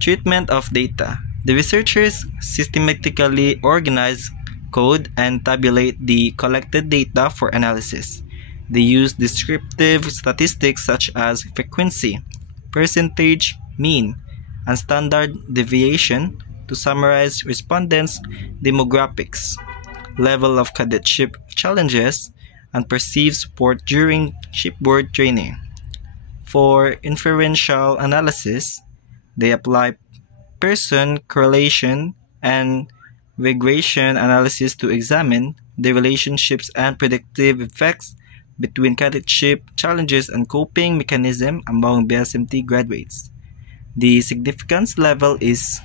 Treatment of data. The researchers systematically organize, code, and tabulate the collected data for analysis. They use descriptive statistics such as frequency, percentage, mean, and standard deviation to summarize respondents' demographics, level of cadetship challenges, and perceived support during shipboard training. For inferential analysis, they apply Pearson correlation and regression analysis to examine the relationships and predictive effects between cadetship challenges and coping mechanism among BSMT graduates. The significance level is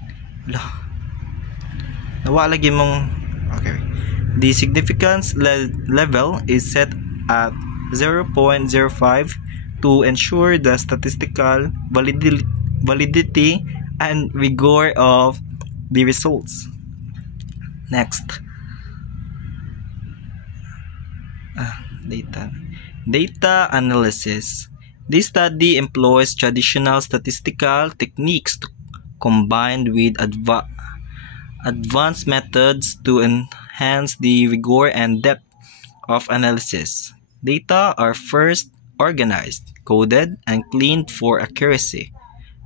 The significance level is set at 0.05 to ensure the statistical validity and rigor of the results. Next. Data analysis. This study employs traditional statistical techniques combined with advanced methods to enhance the rigor and depth of analysis. Data are first organized, coded, and cleaned for accuracy.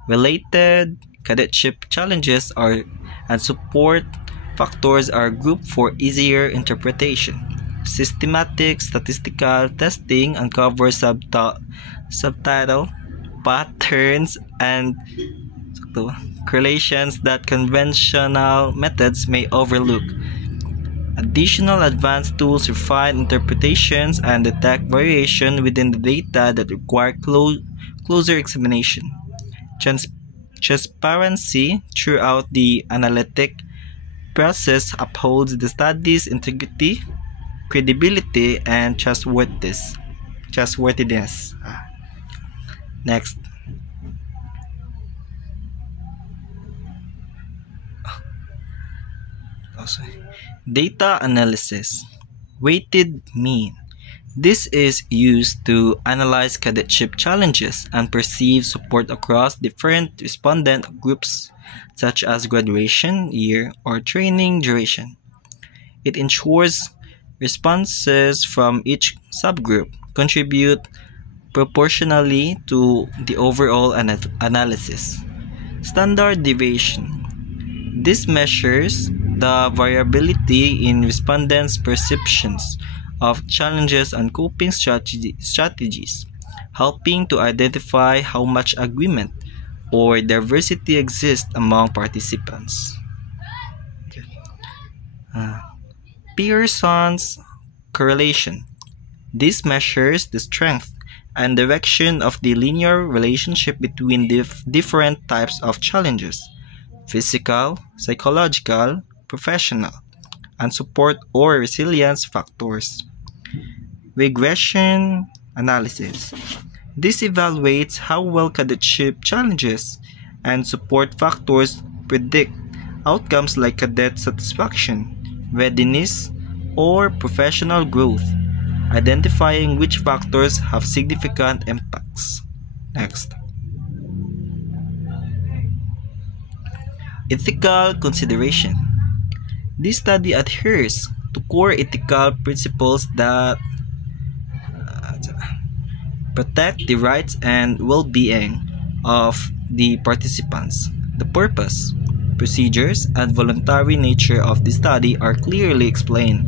Related cadetship challenges and support factors are grouped for easier interpretation. Systematic statistical testing uncovers subtitle patterns and correlations that conventional methods may overlook. Additional advanced tools refine interpretations and detect variation within the data that require closer examination. Transparency throughout the analytic process upholds the study's integrity, credibility, and trustworthiness. Next. Data analysis. Weighted mean. This is used to analyze cadetship challenges and perceive support across different respondent groups, such as graduation year or training duration. It ensures responses from each subgroup contribute proportionally to the overall analysis. Standard deviation. This measures the variability in respondents' perceptions of challenges and coping strategies, helping to identify how much agreement or diversity exists among participants. Pearson's correlation. This measures the strength and direction of the linear relationship between different types of challenges: physical, psychological, professional, and support or resilience factors. Regression analysis. This evaluates how well cadetship challenges and support factors predict outcomes like cadet satisfaction, readiness, or professional growth, identifying which factors have significant impacts. Next. Ethical consideration. This study adheres to core ethical principles that protect the rights and well-being of the participants. The purpose, procedures, and voluntary nature of the study are clearly explained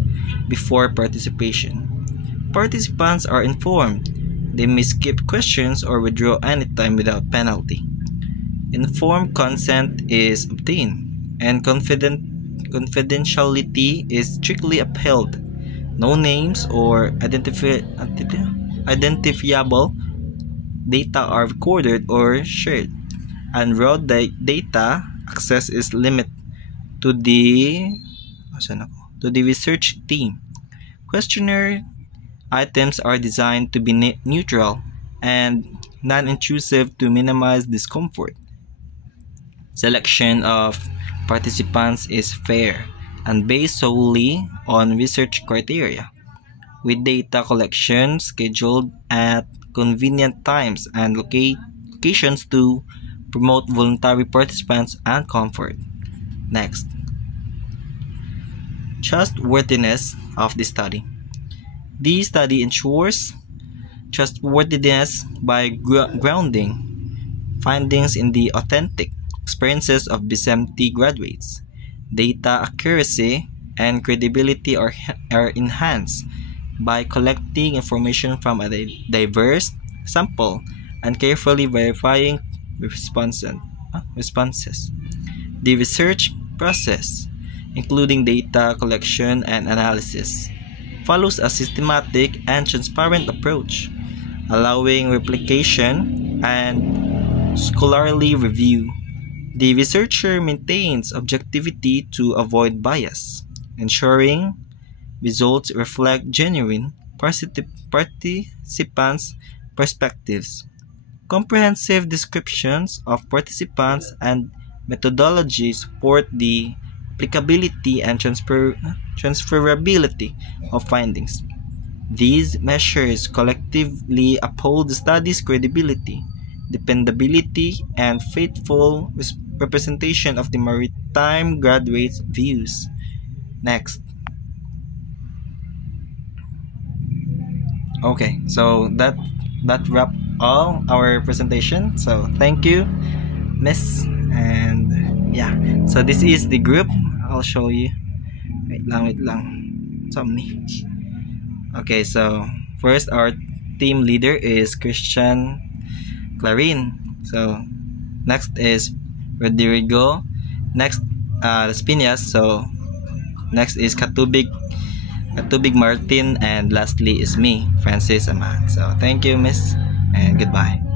before participation. Participants are informed. They may skip questions or withdraw anytime without penalty. Informed consent is obtained, and confidentiality is strictly upheld. No names or identifiable data are recorded or shared, and raw data access is limited to the research team. Questionnaire items are designed to be neutral and non-intrusive to minimize discomfort. Selection of participants is fair and based solely on research criteria, with data collection scheduled at convenient times and locations to promote voluntary participants and comfort. Next, trustworthiness of the study. The study ensures trustworthiness by grounding findings in the authentic experiences of BSMT graduates. Data accuracy and credibility are enhanced by collecting information from a diverse sample and carefully verifying responses. The research process, including data collection and analysis, follows a systematic and transparent approach, allowing replication and scholarly review. The researcher maintains objectivity to avoid bias, ensuring results reflect genuine participants' perspectives. Comprehensive descriptions of participants and methodology support the applicability and transferability of findings. These measures collectively uphold the study's credibility, dependability, and faithful representation of the maritime graduates' views. Next. Okay, so that wrapped all our presentation. So thank you, Miss. And yeah, so this is the group. I'll show you. Wait lang. Somni. Okay, so first our team leader is Christian Clarin. So next is Rodrigo. Next, Las Piñas. So next is Katubig Martin, and lastly is me, Francis Aman. So thank you, Miss, and goodbye.